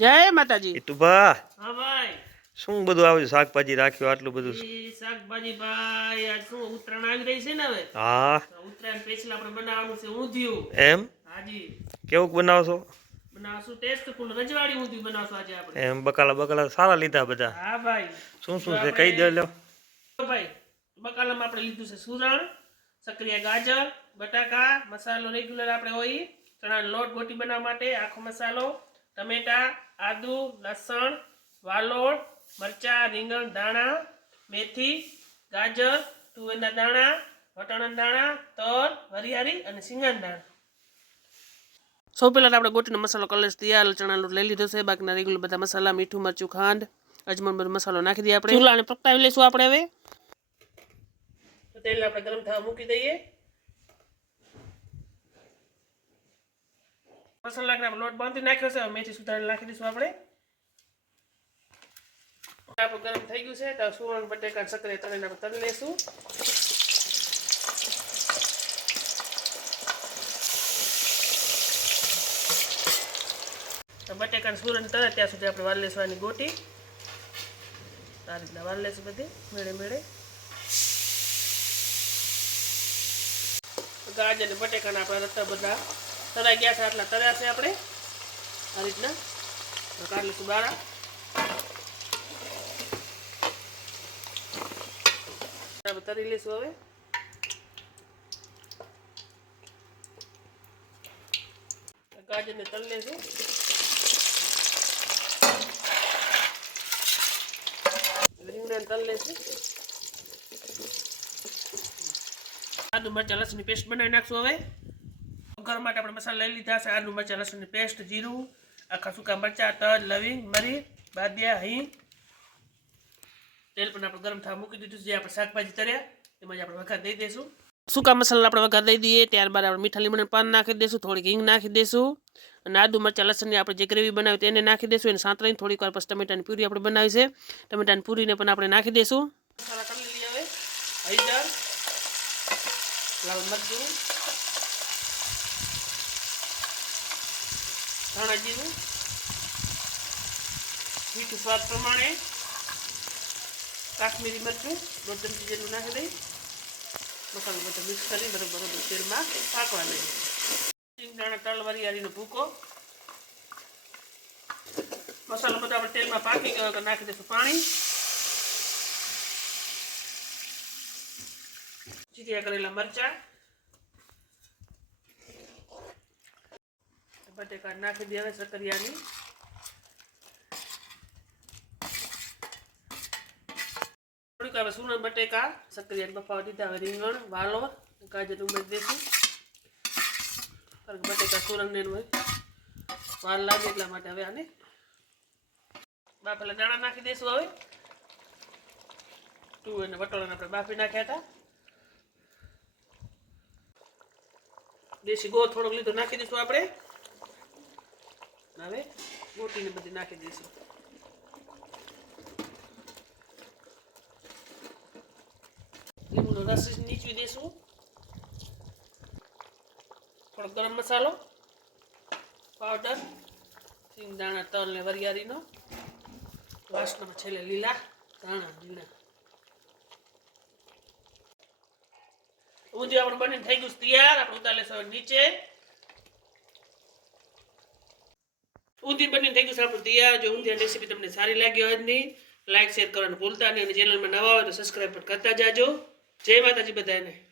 જય માતાજી. એ તું ભા હા ભાઈ. શું બધું આવે છે? શાકભાજી રાખ્યું આટલું બધું? શાકભાજી ભાઈ આ શું ઉત્તરાયણ આવી રહી છે ને હવે? હા. ઉત્તરાયણ સ્પેશિયલ આપણે બનાવવાનું છે ઊંધિયું. એમ? હાજી. કેવું બનાવશો? બનાવશું ટેસ્ટફુલ રજવાડી ઊંધિયું બનાવશું આજે આપણે. એમ બકાલા બકાલા સારા લીધા બધા. હા ભાઈ. શું શું છે? કહી દે લો તો ભાઈ બકાલામાં આપણે લીધું છે સુરણ સક્રિયા ગાજર બટાકા મસાલો રેગ્યુલર આપણે હોય ચણા ચણાનો લોટ ગોટી બનાવવા માટે આખો મસાલો ટમેટા આદુ લસણ વાલોળ મરચા રીંગણ ધાણા મેથી ગાજર તુવેરના દાણા વટાણાના દાણા તલ વરિયાળી અને સિંગાના દાણા. સૌ પહેલાં આપણે ગોટીનો મસાલો કલર તૈયાર ચણા લોટ લઈ લીધો છે. બાકીના રેગ્યુલર બધા મસાલા મીઠું મરચું ખાંડ અજમણ બધો મસાલો નાખી દઈએ આપણે. ચૂલાને પ્રગટાવી લઈશું આપણે હવે. તો તેલ આપણે ગરમ થવા મૂકી દઈએ. મસાલા નાખીને આપણે લોટ બાંધી નાખ્યો છે, હવે મેથી સુધારી નાખી દઈશું આપણે. આપણું ગરમ થઈ ગયું છે, તો સુવર્ણ બટેકા સક્કરે તળીને આપણે તળી લઈશું. તો બટેકા સુરણ તળે, ત્યાં સુધી આપણે વાલ લેસવાની ગોટી. આ રીતના વાલ લેશું બધી, મેળે મેળે. ગાજર અને બટેકાના આપણા રત્તા બધા. તળાઈ ગયા છે આટલા તર્યા છે આપણે. આ રીતના. કાઢી લઈશું બારા. તરી લઈશું હવે. ગાજરને તળી લેશું રીંગણા તલ લેશું આદુ મરચા લસણની પેસ્ટ બનાવી નાખશું હવે. ઘર માટે આપણે મસાલા લઈ લીધા છે. આદુ મરચા, લસણની પેસ્ટ, જીરું, આખા સૂકા મરચા તજ લવિંગ, મરી, બાદિયા, હિંગ. તેલ પણ આપણે ગરમ થવા મૂકી દીધું છે. જે આપણે શાકભાજી તર્યા, એમાં જ આપણે વઘાર દઈ દઈશું. સૂકા મસાલા આપણે વઘાર દઈ દઈએ. ત્યારબાદ આપણે મીઠા લીમડાનું પાન નાખી દઈશું, થોડીક હિંગ નાખી દઈશું. અને આદુ મરચાં, લસણની આપણે જે ગ્રેવી બનાવી તેને નાખી દઈશું. એને સાંતળીને થોડીક વાર પછી ટમેટાની પ્યુરી આપણે બનાવી છે. ટમેટાની પૂરીને પણ આપણે નાખી દઈશું. મસાલા કરી લઈએ હવે. હળદર, લાલ મરચું ધાણા જીરું મીઠું સ્વાદ પ્રમાણે કાશ્મીરી મરચું દોઢ ચમચી નાખી દઈ, મસાલો બધો મિક્સ કરી બરોબર તેલમાં પાકવા લઈએ સિંગદાણા તળવારી આરીનો ભૂકો. મસાલો બધો આપણે તેલમાં પાકી ગયો તો નાખી દઈશું પાણી. ચીરિયા કરેલા મરચા. બટેકા નાખી દે, હવે સકરિયાની થોડીક હવે સુરણ બટેકા સકરિયાને બફાવા દીધા. હવે રીંગણ વાલો ગાજર ઉમેરી દઈશું બટેકા સુરણ ને હોય. વાર લાગે એટલા માટે હવે આને બાફેલા દાણા નાખી દઈશું હવે. તું અને વટોળાને આપણે બાફી નાખ્યા હતા. દેશી ગો થોડોક લીધો નાખી દઈશું આપણે. હવે ગોટીને બધી નાખી દઈશું. લીંબુનો રસ નીચવી દઈશું. થોડો ગરમ મસાલો પાવડર સિંગદાણા, તલ ને વરિયાળીનો. વાસણમાં છેલ્લે લીલા ધાણા લીલા ઊંધિયું આપણે બની થઈ ગયું તૈયાર. આપણે ઉતારે નીચે. ઊંધિયું બનીને થઈ ગયું છે. આપણું જો ઊંધી રેસીપી તમને સારી લાગી હોય નહીં લાઈક શેર કરવાનું ભૂલતા નહીં અને ચેનલમાં નવા હોય તો સબસ્ક્રાઈબ પણ કરતા જાજો. જય માતાજી બધાને.